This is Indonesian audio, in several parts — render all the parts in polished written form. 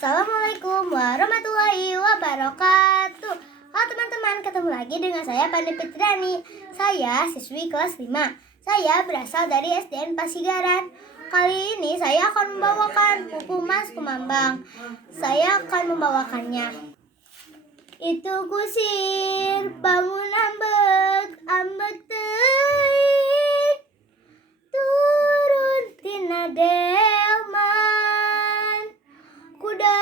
Assalamualaikum warahmatullahi wabarakatuh. Halo teman-teman, ketemu lagi dengan saya Pandi Fitriani. Saya siswi kelas 5. Saya berasal dari SDN Pasigaran. Kali ini saya akan membawakan buku Mas Kumambang. Saya akan membawakannya. Itu kusir bangun ambek teuing, turun tina delman, kuda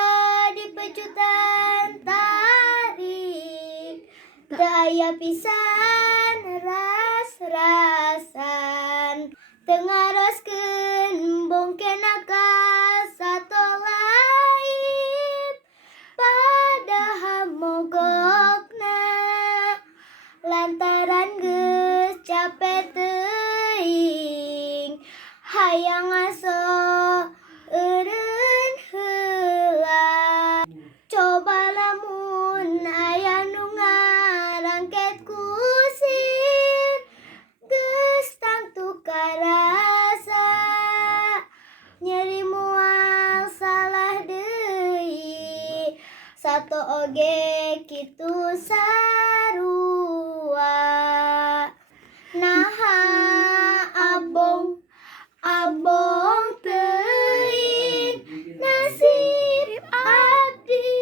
di pecutan tarik, teu aya pisan ras-rasan, teu ngaroskeun bongkena ka satolaib, padahal mogokna lantaran geus capek teuing, hayang ngaso eureun heula. Coba lamun aya nu ngarangket kusir, geus tangtu karasa nyeri moal salah deui, sato oge kitu sarua. Naha abong teuing nasib abdi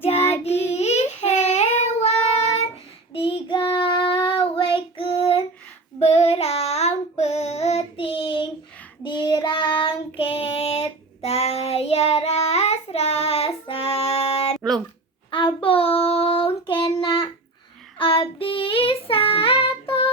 jadi hewan, digawekeun berang peuting, dirangket taya ras-rasan. Belum. Abong kena abdi sato,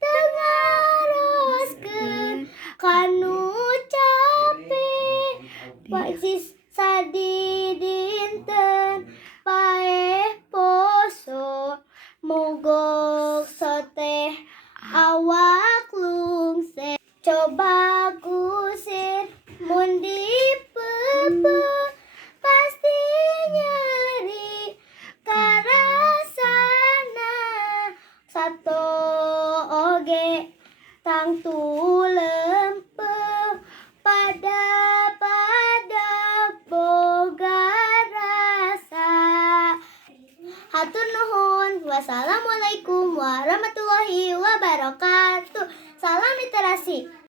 teu ngaroskeun kanu capek, pajis sadi dinten paeh poso, mogok soteh awak lungse. Coba kusir mun dipeupeut pasti nyeri karasana, sato oge tangtu lempeuh pada boga rasa. Hatur nuhun. Wassalamualaikum warahmatullahi wabarakatuh. Salam literasi.